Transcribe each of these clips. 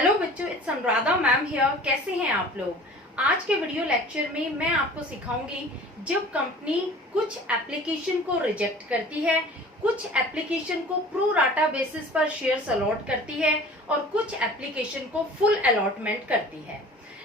Hello बच्चों, it's Anuradha ma'am here. कैसे हैं आप लोग? आज के वीडियो लेक्चर में मैं आपको सिखाऊंगी जब कंपनी कुछ एप्लीकेशन को रिजेक्ट करती है, कुछ एप्लीकेशन को प्रो राटा बेसिस पर शेयर्स अलॉट करती है और कुछ एप्लीकेशन को फुल अलॉटमेंट करती है।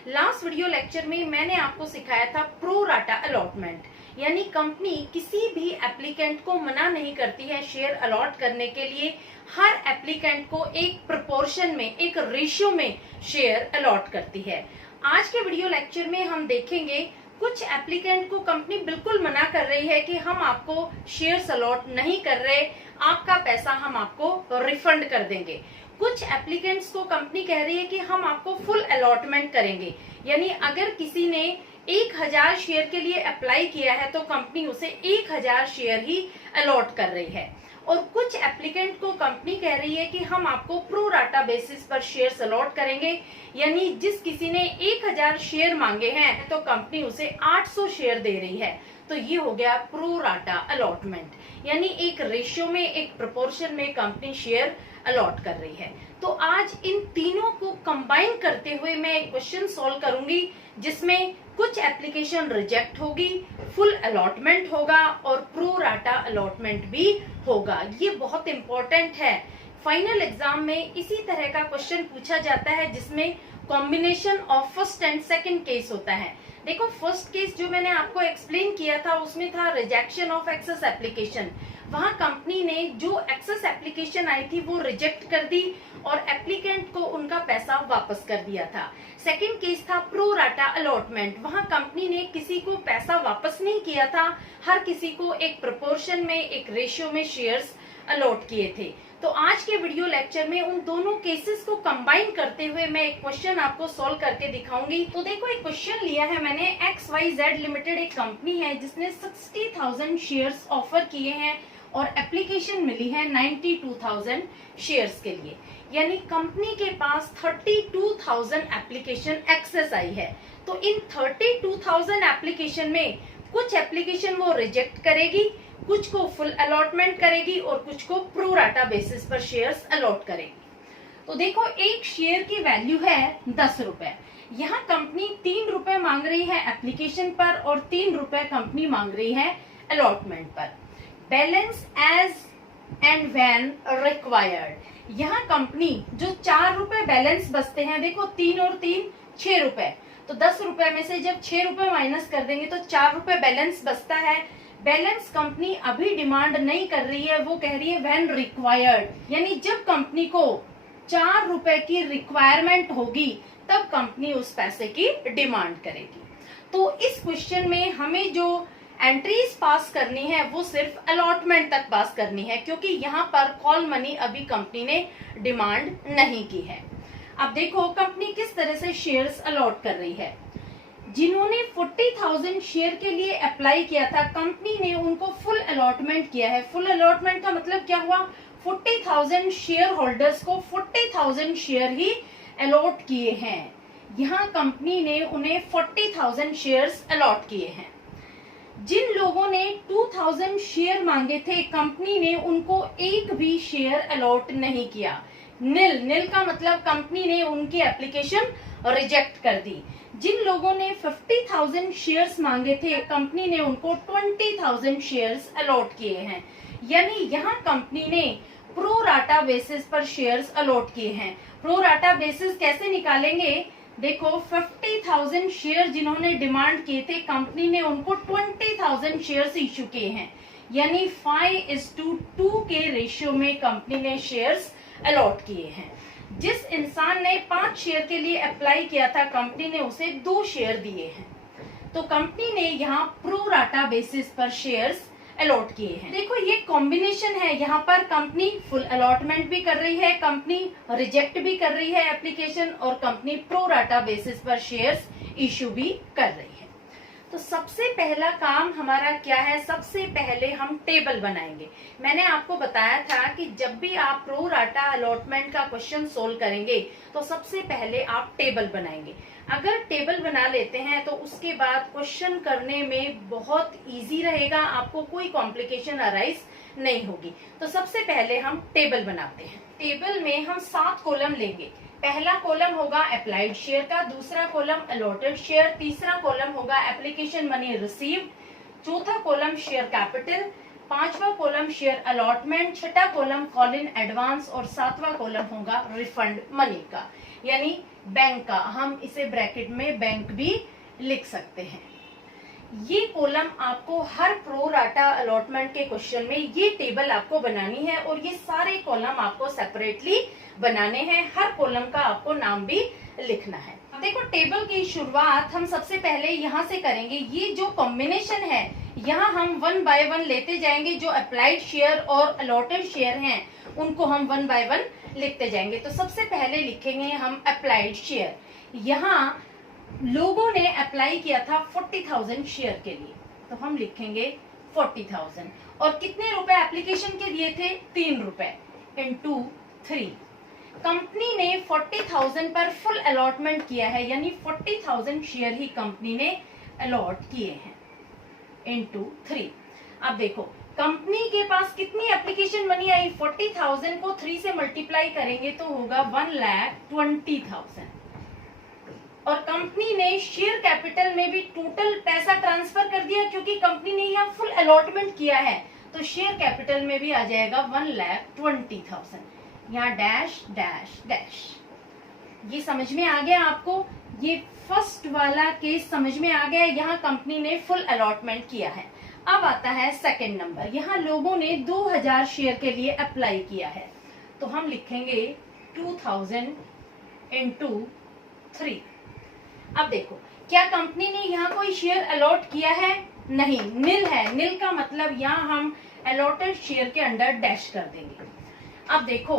लास्ट वीडियो लेक्चर में मैंने आपको सिखाया था प्रो राटा अलॉटमेंट, यानी कंपनी किसी भी एप्लीकेंट को मना नहीं करती है शेयर अलॉट करने के लिए। हर एप्लीकेंट को एक प्रोपोर्शन में, एक रेशियो में शेयर अलॉट करती है। आज के वीडियो लेक्चर में हम देखेंगे कुछ एप्लीकेंट को कंपनी बिल्कुल मना कर रही है कि हम आपको शेयर्स अलॉट नहीं कर रहे, आपका पैसा हम आपको रिफंड कर देंगे। कुछ एप्लीकेंट्स को कंपनी कह रही है कि हम आपको फुल अलॉटमेंट करेंगे, यानी अगर किसी ने 1000 शेयर के लिए अप्लाई किया है तो कंपनी उसे 1000 शेयर ही अलॉट कर रही है। और कुछ एप्लीकेंट को कंपनी कह रही है कि हम आपको प्रो राटा बेसिस पर शेयर्स अलॉट करेंगे, यानी जिस किसी ने 1000 शेयर मांगे हैं तो कंपनी उसे 800 शेयर दे रही है। तो ये हो गया प्रो राटा अलॉटमेंट, यानी एक रेशियो में, एक प्रोपोर्शन में कंपनी शेयर अलॉट कर रही है। तो आज इन तीनों को कंबाइन करते हुए मैं एक क्वेश्चन सॉल्व करूंगी जिसमें कुछ एप्लीकेशन रिजेक्ट होगी, फुल अलॉटमेंट होगा और प्रो राटा अलॉटमेंट भी होगा। ये बहुत इंपॉर्टेंट है। फाइनल एग्जाम में इसी तरह का क्वेश्चन पूछा जाता है जिसमें combination of first and second case होता है। देखो, फर्स्ट केस जो मैंने आपको एक्सप्लेन किया था उसमें था रिजेक्शन ऑफ एक्सेस एप्लीकेशन। वहां कंपनी ने जो एक्सेस एप्लीकेशन आई थी वो रिजेक्ट कर दी और एप्लीकेंट को उनका पैसा वापस कर दिया था। सेकंड केस था प्रो राटा अलॉटमेंट। वहां कंपनी ने किसी को पैसा वापस नहीं किया था, हर किसी को एक प्रोपोर्शन में, एक रेशियो में शेयर्स अलॉट किए थे। तो आज के वीडियो लेक्चर में उन दोनों केसेस को कंबाइन करते हुए मैं एक क्वेश्चन आपको सॉल्व करके दिखाऊंगी। तो देखो, एक क्वेश्चन लिया है मैंने। XYZ लिमिटेड एक कंपनी है जिसने 60,000 शेयर्स ऑफर किए हैं और एप्लीकेशन मिली है 92,000 शेयर्स के लिए, यानी कंपनी के पास 32,000 एप्लीकेशन एक्सेस आई है। तो इन 32,000 एप्लीकेशन में कुछ एप्लीकेशन वो रिजेक्ट करेगी, कुछ को फुल अलॉटमेंट करेगी और कुछ को प्रो राटा बेसिस पर शेयर्स अलॉट करेगी। तो देखो, एक शेयर की वैल्यू है 10 रुपए। यहाँ कंपनी 3 रुपए मांग रही है एप्लीकेशन पर और 3 रुपए कंपनी मांग रही है अलॉटमेंट पर। Balance as and when required. यहाँ कंपनी जो 4 रुपए बैलेंस बचते हैं, देखो 3 और 3 6 रुपए, तो 10 रुपए में से जब 6 रुपए माइनस कर देंगे तो 4 रुपए बैलेंस बचता है। बैलेंस कंपनी अभी डिमांड नहीं कर रही है, वो कह रही है व्हेन रिक्वायर्ड, यानी जब कंपनी को 4 रुपए की रिक्वायरमेंट होगी तब कंपनी उस पैसे की डिमांड करेगी। तो इस क्वेश्चन में हमें जो एंट्रीज पास करनी है वो सिर्फ अलॉटमेंट तक पास करनी है, क्योंकि यहाँ पर कॉल मनी अभी कंपनी ने डिमांड नहीं की है। अब देखो कंपनी किस तरह से शेयर्स अलॉट कर रही है। जिन्होंने 40,000 शेयर के लिए अप्लाई किया था, कंपनी ने उनको फुल अलॉटमेंट किया है। फुल अलॉटमेंट का मतलब क्या हुआ? 40,000 शेयर होल्डर्स को 40,000 शेयर ही अलॉट किए हैं। यहाँ कंपनी ने उन्हें 40,000 शेयर्स अलॉट किए हैं। जिन लोगों ने 2,000 शेयर मांगे थे, कंपनी ने उनको एक भी शेयर अलॉट नहीं किया। नील, नील का मतलब कंपनी ने उनकी एप्लीकेशन रिजेक्ट कर दी। जिन लोगों ने 50,000 शेयर्स मांगे थे, कंपनी ने उनको 20,000 शेयर्स अलॉट किए हैं, यानी यहाँ कंपनी ने प्रो राटा बेसिस पर शेयर्स अलॉट किए हैं। प्रो राटा बेसिस कैसे निकालेंगे? देखो, 50,000 शेयर जिन्होंने डिमांड किए थे, कंपनी ने उनको 20,000 शेयर्स इश्यू किए हैं, यानी 5:2 के रेशियो में कंपनी ने शेयर्स अलॉट किए हैं। जिस इंसान ने 5 शेयर के लिए अप्लाई किया था, कंपनी ने उसे 2 शेयर दिए हैं। तो कंपनी ने यहाँ प्रो राटा बेसिस पर शेयर्स अलॉट किए हैं। देखो, ये कॉम्बिनेशन है। यहाँ पर कंपनी फुल अलॉटमेंट भी कर रही है, कंपनी रिजेक्ट भी कर रही है एप्लीकेशन और कंपनी प्रो राटा बेसिस पर शेयर्स इश्यू भी कर रही है। तो सबसे पहला काम हमारा क्या है? सबसे पहले हम टेबल बनाएंगे। मैंने आपको बताया था कि जब भी आप प्रो राटा अलॉटमेंट का क्वेश्चन सोल्व करेंगे तो सबसे पहले आप टेबल बनाएंगे। अगर टेबल बना लेते हैं तो उसके बाद क्वेश्चन करने में बहुत इजी रहेगा, आपको कोई कॉम्प्लिकेशन अराइज नहीं होगी। तो सबसे पहले हम टेबल बनाते हैं। टेबल में हम 7 कॉलम लेंगे। पहला कॉलम होगा अप्लाइड शेयर का, दूसरा कॉलम अलॉटेड शेयर, तीसरा कॉलम होगा एप्लीकेशन मनी रिसीव्ड, चौथा कॉलम शेयर कैपिटल, पांचवा कॉलम शेयर अलॉटमेंट, छठा कॉलम कॉल इन एडवांस और सातवां कॉलम होगा रिफंड मनी का, यानी बैंक का। हम इसे ब्रैकेट में बैंक भी लिख सकते हैं। ये कॉलम आपको हर प्रो राटा अलॉटमेंट के क्वेश्चन में ये टेबल आपको बनानी है और ये सारे कॉलम आपको सेपरेटली बनाने हैं। हर कॉलम का आपको नाम भी लिखना है। देखो टेबल की शुरुआत हम सबसे पहले यहाँ से करेंगे। ये जो कॉम्बिनेशन है यहाँ हम 1 बाय 1 लेते जाएंगे। जो अप्लाइड शेयर और अलॉटेड शेयर हैं उनको हम 1 बाय 1 लिखते जाएंगे। तो सबसे पहले लिखेंगे हम अप्लाइड शेयर। यहाँ लोगों ने अप्लाई किया था 40,000 शेयर के लिए, तो हम लिखेंगे 40,000। और कितने रुपए एप्लीकेशन के दिए थे? 3 रुपए इंटू 3। कंपनी ने 40,000 पर फुल अलॉटमेंट किया है, यानी 40,000 शेयर ही कंपनी ने अलॉट किए हैं, इंटू 3। अब देखो कंपनी के पास कितनी एप्लीकेशन मनी आई? 40,000 को 3 से मल्टीप्लाई करेंगे तो होगा 1,20,000। और कंपनी ने शेयर कैपिटल में भी टोटल पैसा ट्रांसफर कर दिया, क्योंकि कंपनी ने यहाँ फुल अलॉटमेंट किया है, तो शेयर कैपिटल में भी आ जाएगा 1,20,000। यहाँ डैश डैश डैश। ये समझ में आ गया आपको? ये फर्स्ट वाला केस समझ में आ गया। यहाँ कंपनी ने फुल अलॉटमेंट किया है। अब आता है सेकंड नंबर। यहाँ लोगों ने 2,000 शेयर के लिए अप्लाई किया है, तो हम लिखेंगे 2,000 इंटू 3। अब देखो क्या कंपनी ने यहाँ कोई शेयर अलॉट किया है? नहीं, नील है। नील का मतलब यहाँ हम अलॉटेड शेयर के अंडर डैश कर देंगे। अब देखो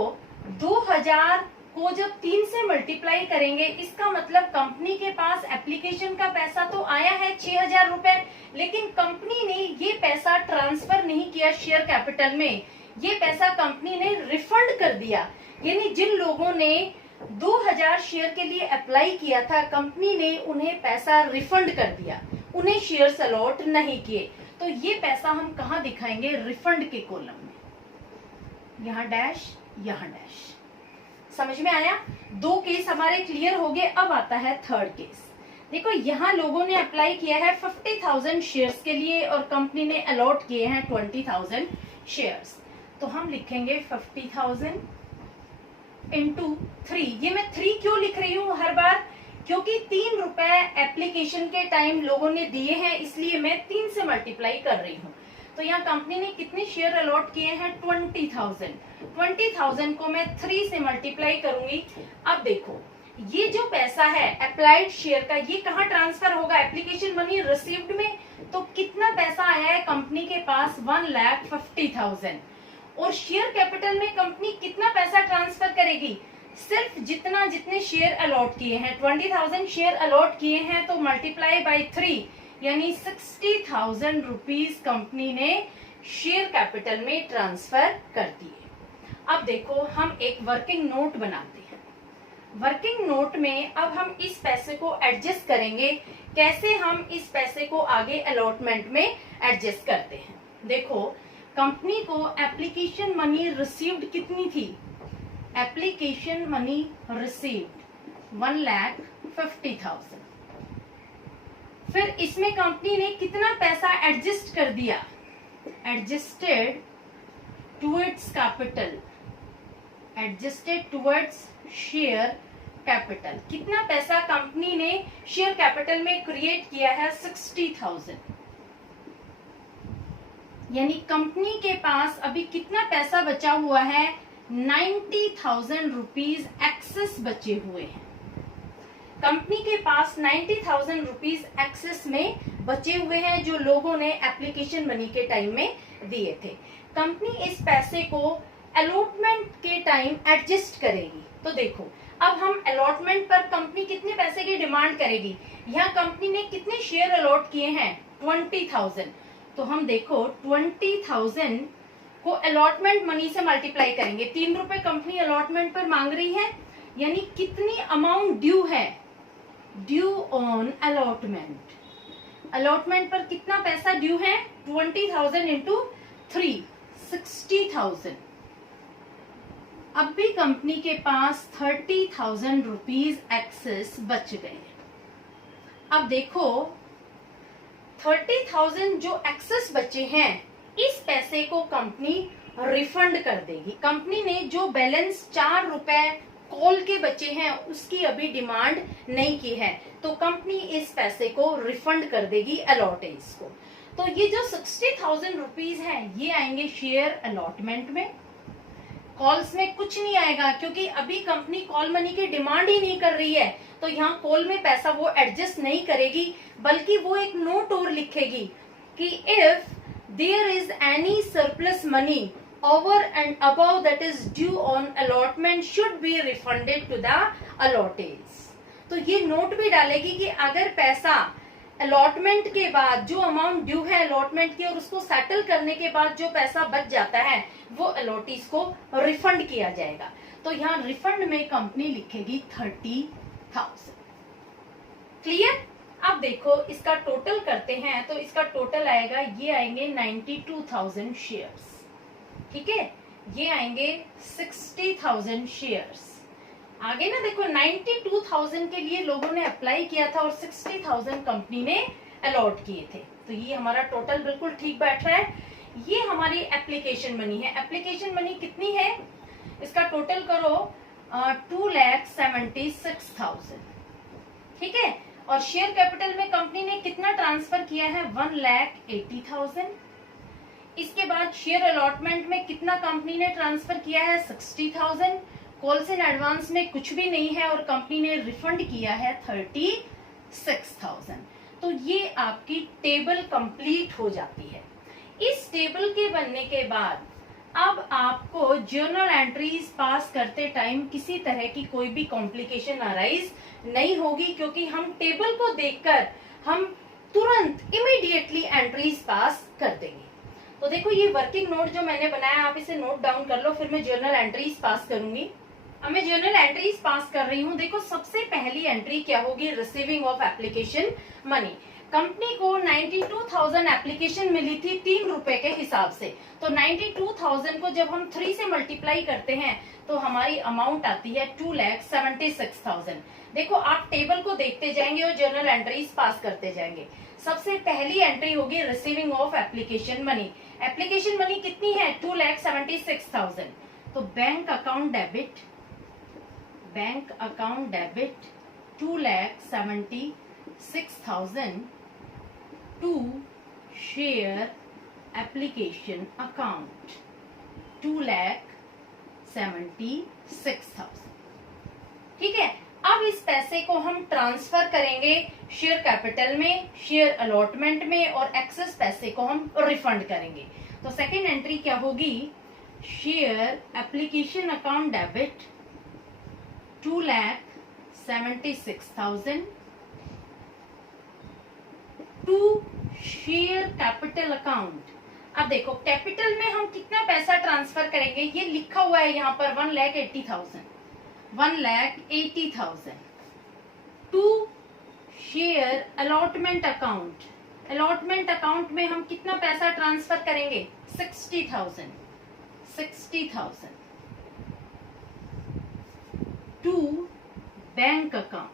2,000 को जब 3 से मल्टीप्लाई करेंगे, इसका मतलब कंपनी के पास एप्लीकेशन का पैसा तो आया है 6,000 रुपए, लेकिन कंपनी ने ये पैसा ट्रांसफर नहीं किया शेयर कैपिटल में। ये पैसा कंपनी ने रिफंड कर दिया, यानी जिन लोगों ने 2,000 शेयर के लिए अप्लाई किया था, कंपनी ने उन्हें पैसा रिफंड कर दिया, उन्हें शेयर्स अलॉट नहीं किए। तो ये पैसा हम कहाँ दिखाएंगे? रिफंड के कॉलम में। यहाँ डैश, यहाँ डैश। समझ में आया? 2 केस हमारे क्लियर हो गए। अब आता है थर्ड केस। देखो यहाँ लोगों ने अप्लाई किया है 50,000 शेयर्स के लिए और कंपनी ने अलॉट किए हैं 20,000 शेयर्स, तो हम लिखेंगे 50,000 इंटू 3। ये मैं 3 क्यों लिख रही हूँ हर बार? क्योंकि 3 रुपए एप्लीकेशन के टाइम लोगों ने दिए हैं, इसलिए मैं 3 से मल्टीप्लाई कर रही हूँ। तो यहाँ कंपनी ने कितने शेयर अलॉट किए हैं? 20,000। 20,000 को मैं 3 से मल्टीप्लाई करूंगी। अब देखो ये जो पैसा है अप्लाइड शेयर का, ये कहाँ ट्रांसफर होगा? एप्लीकेशन मनी रिसीव्ड में। तो कितना पैसा आया है कंपनी के पास? 1,50,000। और शेयर कैपिटल में कंपनी कितना पैसा ट्रांसफर करेगी? सिर्फ जितने शेयर अलॉट किए हैं। 20,000 शेयर अलॉट किए हैं, तो मल्टीप्लाई बाय 3, यानी 60,000 रुपीज कंपनी ने शेयर कैपिटल में ट्रांसफर कर दिए। अब देखो हम एक वर्किंग नोट बनाते हैं। वर्किंग नोट में अब हम इस पैसे को एडजस्ट करेंगे। कैसे हम इस पैसे को आगे अलॉटमेंट में एडजस्ट करते हैं? देखो कंपनी को एप्लीकेशन मनी रिसीव्ड कितनी थी? Application money received 1,50,000। फिर इसमें कंपनी ने कितना पैसा एडजस्ट कर दिया? Adjusted towards capital, adjusted towards share capital. कितना पैसा कंपनी ने शेयर कैपिटल में क्रिएट किया है? 60,000। यानी कंपनी के पास अभी कितना पैसा बचा हुआ है? 90,000 रुपीज एक्सेस बचे हुए हैं। कंपनी के पास 90,000 रुपीज एक्सेस में बचे हुए हैं, जो लोगों ने एप्लीकेशन मनी के टाइम में दिए थे। कंपनी इस पैसे को अलॉटमेंट के टाइम एडजस्ट करेगी। तो देखो अब हम अलॉटमेंट पर कंपनी कितने पैसे की डिमांड करेगी? यहाँ कंपनी ने कितने शेयर अलॉट किए हैं? 20,000। तो हम देखो 20,000 को अलॉटमेंट मनी से मल्टीप्लाई करेंगे। 3 रुपए कंपनी अलॉटमेंट पर मांग रही है, यानी कितनी अमाउंट ड्यू है? Due on allotment. अलॉटमेंट पर कितना पैसा ड्यू है? 20,000 इंटू 3, 60,000। अब भी कंपनी के पास 30,000 रुपीज एक्सेस बच गए। अब देखो 30,000 जो एक्सेस बचे हैं, इस पैसे को कंपनी रिफंड कर देगी। कंपनी ने जो बैलेंस 4 रुपए कॉल के बचे हैं उसकी अभी डिमांड नहीं की है, तो कंपनी इस पैसे को रिफंड कर देगी अलॉटेज को। तो ये जो 60,000 रुपीज है ये आएंगे शेयर अलॉटमेंट में। कॉल्स में कुछ नहीं आएगा क्योंकि अभी कंपनी कॉल मनी की डिमांड ही नहीं कर रही है, तो यहाँ कॉल में पैसा वो एडजस्ट नहीं करेगी, बल्कि वो एक नोट और लिखेगी कि if there is any surplus money over and above that is due on allotment should be refunded to the allottees। तो ये नोट भी डालेगी कि अगर पैसा अलॉटमेंट के बाद जो अमाउंट ड्यू है अलॉटमेंट की और उसको सेटल करने के बाद जो पैसा बच जाता है वो अलॉटीज को रिफंड किया जाएगा। तो यहाँ रिफंड में कंपनी लिखेगी 30,000। क्लियर? अब देखो इसका टोटल करते हैं, तो इसका टोटल आएगा, ये आएंगे 92,000 शेयर्स, ठीक है, ये आएंगे 60,000 शेयर्स। आगे ना देखो 92,000 के लिए लोगों ने अप्लाई किया था और 60,000 कंपनी ने अलॉट किए थे, तो ये हमारा टोटल बिल्कुल ठीक बैठ रहा है। ये हमारी एप्लीकेशन मनी है। एप्लीकेशन मनी कितनी है, इसका टोटल करो 2,76,000, ठीक है। और शेयर कैपिटल में कंपनी ने कितना ट्रांसफर किया है, 1,80,000। इसके बाद शेयर अलॉटमेंट में कितना कंपनी ने ट्रांसफर किया है, 60,000। कॉल्स इन एडवांस में कुछ भी नहीं है और कंपनी ने रिफंड किया है 36,000। तो ये आपकी टेबल कंप्लीट हो जाती है। इस टेबल के बनने के बाद अब आपको जर्नल एंट्रीज पास करते टाइम किसी तरह की कोई भी कॉम्प्लिकेशन अराइज नहीं होगी, क्योंकि हम टेबल को देखकर हम तुरंत इमीडिएटली एंट्रीज पास कर देंगे। तो देखो ये वर्किंग नोट जो मैंने बनाया, आप इसे नोट डाउन कर लो, फिर मैं जर्नल एंट्रीज पास करूंगी। अब मैं जर्नल एंट्रीज पास कर रही हूँ। देखो सबसे पहली एंट्री क्या होगी, receiving of application money. Company को 92,000 एप्लीकेशन मिली थी 3 रुपए के हिसाब से, तो 92,000 को जब हम 3 से मल्टीप्लाई करते हैं तो हमारी अमाउंट आती है 2,76,000। देखो आप टेबल को देखते जाएंगे और जर्नल एंट्रीज पास करते जाएंगे। सबसे पहली एंट्री होगी receiving of application money. Application money कितनी है, 2,76,000। तो bank account debit 2,76,000 to share application account 2,76,000, ठीक है। अब इस पैसे को हम ट्रांसफर करेंगे शेयर कैपिटल में, शेयर अलॉटमेंट में, और एक्सेस पैसे को हम रिफंड करेंगे। तो सेकेंड एंट्री क्या होगी, share application account debit 2,76,000 to share capital account. अब देखो कैपिटल में हम कितना पैसा ट्रांसफर करेंगे, ये लिखा हुआ है यहाँ पर 1,80,000 to share allotment account. Allotment account में हम कितना पैसा ट्रांसफर करेंगे, 60,000 टू बैंक अकाउंट।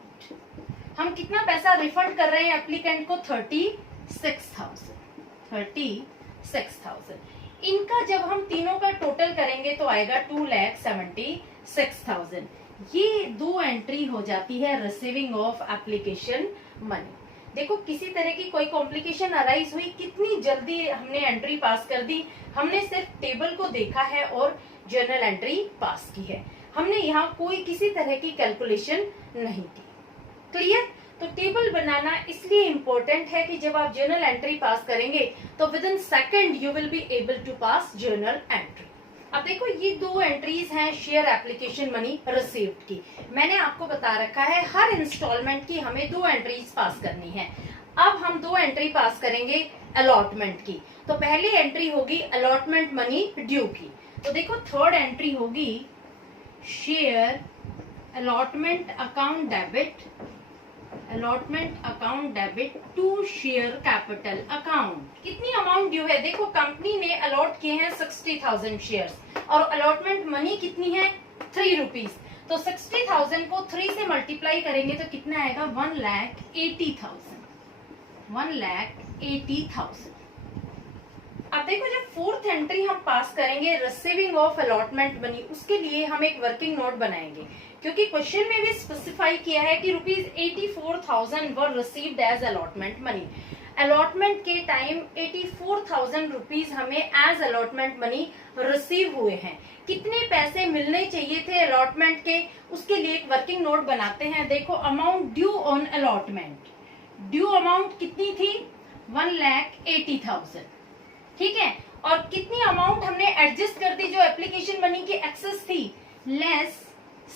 हम कितना पैसा रिफंड कर रहे हैं एप्लीकेंट को, 36,000। इनका जब हम तीनों का टोटल करेंगे तो आएगा 2,76,000। ये दो एंट्री हो जाती है रिसीविंग ऑफ एप्लीकेशन मनी। देखो किसी तरह की कोई कॉम्प्लिकेशन अराइज हुई, कितनी जल्दी हमने एंट्री पास कर दी। हमने सिर्फ टेबल को देखा है और जर्नल एंट्री पास की है, हमने यहाँ कोई किसी तरह की कैलकुलेशन नहीं की। क्लियर? तो टेबल बनाना इसलिए इम्पोर्टेंट है कि जब आप जर्नल एंट्री पास करेंगे तो within second you will be able to pass journal entry. अब देखो ये दो एंट्रीज हैं शेयर एप्लीकेशन मनी रिसीव्ड की। मैंने आपको बता रखा है हर इंस्टॉलमेंट की हमें दो एंट्रीज पास करनी है। अब हम दो एंट्री पास करेंगे अलॉटमेंट की। तो पहली एंट्री होगी अलॉटमेंट मनी ड्यू की। तो देखो थर्ड एंट्री होगी share allotment account debit to share capital account. कितनी अमाउंट ड्यू है, देखो कंपनी ने अलॉट किए हैं 60,000 शेयर्स और अलॉटमेंट मनी कितनी है 3 रुपीज। तो 60,000 को 3 से मल्टीप्लाई करेंगे तो कितना आएगा? 1,80,000। 1,80,000। अब देखो, जब फोर्थ एंट्री हम पास करेंगे रिसीविंग ऑफ अलॉटमेंट मनी, उसके लिए हम एक वर्किंग नोट बनाएंगे, क्योंकि क्वेश्चन में भी स्पेसिफाई किया है कि ₹84,000 were received as allotment money. Allotment के टाइम 84,000 रुपीज हमें एज अलॉटमेंट मनी रिसीव हुए हैं। कितने पैसे मिलने चाहिए थे अलॉटमेंट के, उसके लिए एक वर्किंग नोट बनाते हैं। देखो, amount due on allotment, due amount कितनी थी? 1,80,000। ठीक है, और कितनी अमाउंट हमने एडजस्ट कर दी जो एप्लीकेशन मनी की एक्सेस थी? लेस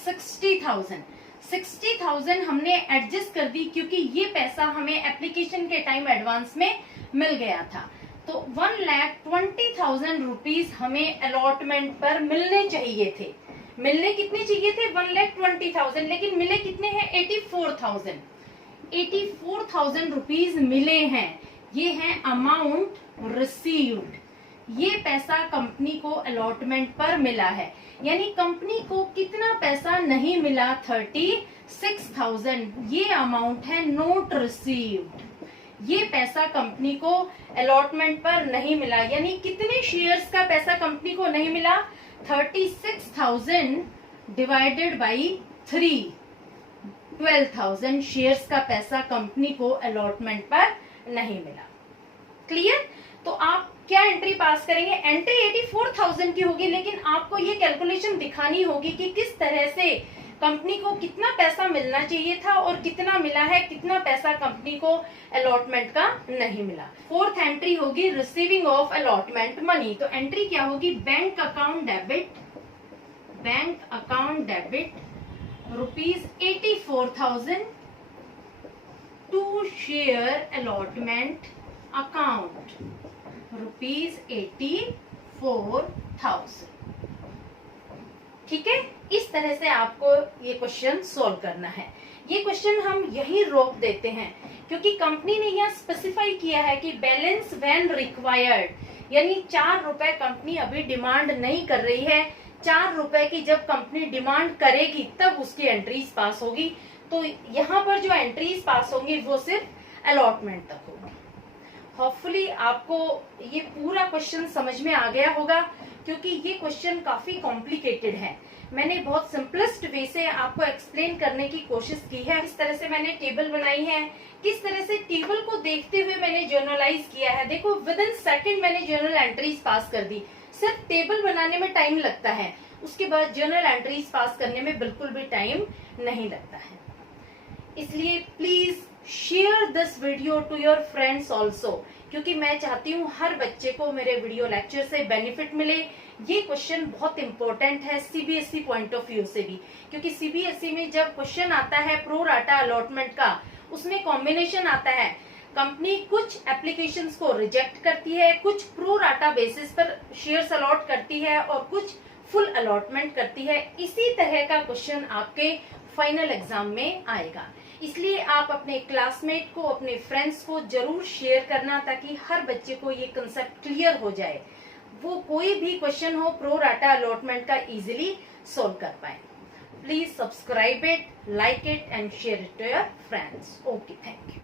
60,000। 60,000 हमने एडजस्ट कर दी, क्योंकि ये पैसा हमें एप्लीकेशन के टाइम एडवांस में मिल गया था। तो 1,20,000 रुपीज हमें अलॉटमेंट पर मिलने चाहिए थे। मिलने कितने चाहिए थे? 1,20,000, लेकिन मिले कितने हैं? 84,000। 84,000 रुपीज मिले हैं। ये है अमाउंट रिसीव्ड। ये पैसा कंपनी को अलॉटमेंट पर मिला है। यानी कंपनी को कितना पैसा नहीं मिला? 36,000। ये अमाउंट है नोट रिसीव्ड। ये पैसा कंपनी को अलॉटमेंट पर नहीं मिला। यानी कितने शेयर्स का पैसा कंपनी को नहीं मिला? 36,000 डिवाइडेड बाई 3, 12,000 शेयर्स का पैसा कंपनी को अलॉटमेंट पर नहीं मिला। क्लियर? तो आप क्या एंट्री पास करेंगे? एंट्री 84,000 की होगी, लेकिन आपको ये कैलकुलेशन दिखानी होगी कि किस तरह से कंपनी को कितना पैसा मिलना चाहिए था और कितना मिला है, कितना पैसा कंपनी को अलॉटमेंट का नहीं मिला। फोर्थ एंट्री होगी रिसीविंग ऑफ अलॉटमेंट मनी। तो एंट्री क्या होगी? Bank account debit, bank account debit ₹84,000 to share allotment account ₹84,000। ठीक है, इस तरह से आपको ये क्वेश्चन सॉल्व करना है। ये क्वेश्चन हम यही रोक देते हैं, क्योंकि कंपनी ने यहाँ स्पेसिफाई किया है कि बैलेंस व्हेन रिक्वायर्ड, यानी 4 रुपए कंपनी अभी डिमांड नहीं कर रही है। 4 रुपए की जब कंपनी डिमांड करेगी तब उसकी एंट्रीज पास होगी। तो यहाँ पर जो एंट्रीज पास होंगी वो सिर्फ अलॉटमेंट तक होगी। होपफुली आपको ये पूरा क्वेश्चन समझ में आ गया होगा, क्योंकि ये क्वेश्चन काफी कॉम्प्लिकेटेड है। मैंने बहुत सिंपलेस्ट वे से आपको एक्सप्लेन करने की कोशिश की है। इस तरह से मैंने टेबल बनाई है, किस तरह से टेबल को देखते हुए मैंने जर्नलाइज किया है। देखो, विद इन सेकेंड मैंने जर्नल एंट्रीज पास कर दी। सिर्फ टेबल बनाने में टाइम लगता है, उसके बाद जर्नल एंट्रीज पास करने में बिल्कुल भी टाइम नहीं लगता है। इसलिए please share this video to your friends also, क्योंकि मैं चाहती हूँ हर बच्चे को मेरे वीडियो लेक्चर से बेनिफिट मिले। ये क्वेश्चन बहुत इंपॉर्टेंट है सीबीएसई पॉइंट ऑफ व्यू से भी, क्योंकि सीबीएसई में जब क्वेश्चन आता है प्रो राटा अलॉटमेंट का, उसमें कॉम्बिनेशन आता है। कंपनी कुछ एप्लीकेशंस को रिजेक्ट करती है, कुछ प्रो राटा बेसिस पर शेयर्स अलॉट करती है और कुछ फुल अलॉटमेंट करती है। इसी तरह का क्वेश्चन आपके फाइनल एग्जाम में आएगा। इसलिए आप अपने क्लासमेट को, अपने फ्रेंड्स को जरूर शेयर करना, ताकि हर बच्चे को ये कंसेप्ट क्लियर हो जाए, वो कोई भी क्वेश्चन हो प्रो राटा अलॉटमेंट का इजीली सॉल्व कर पाए। Please subscribe it, like it and share it to your friends. Okay, thank you.